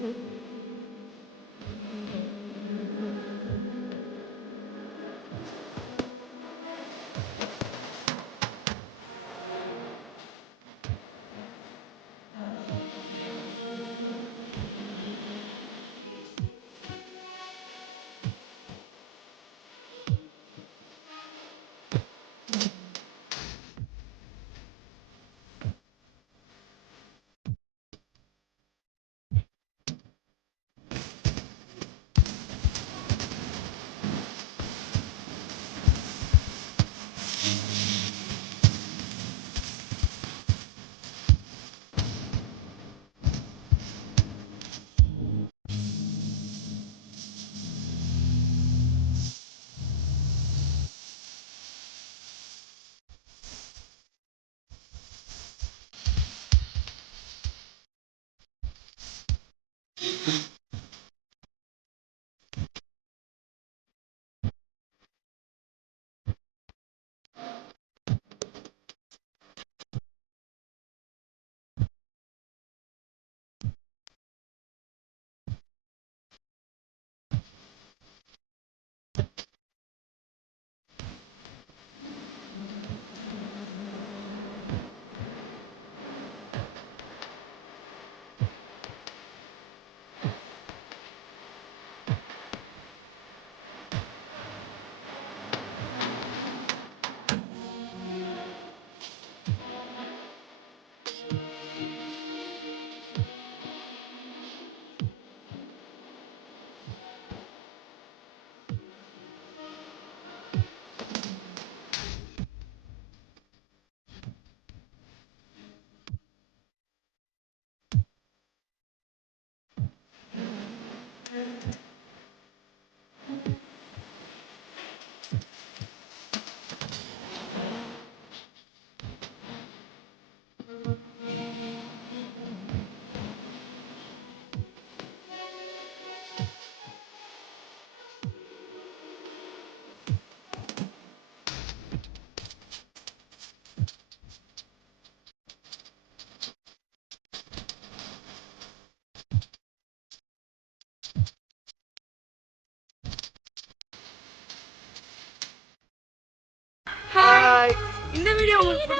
mmhmm.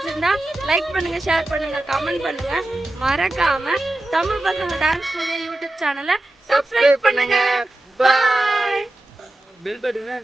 பிடிச்சிருந்தா like பண்ணுங்க share பண்ணுங்க கமெண்ட் பண்ணுங்க. மறக்காம தமிழ் பசங்க டான்ஸ் ஸ்டுடியோ யூடியூப் சேனலை சப்ஸ்கிரைப் பண்ணுங்க. Bye bill பட்டுங்க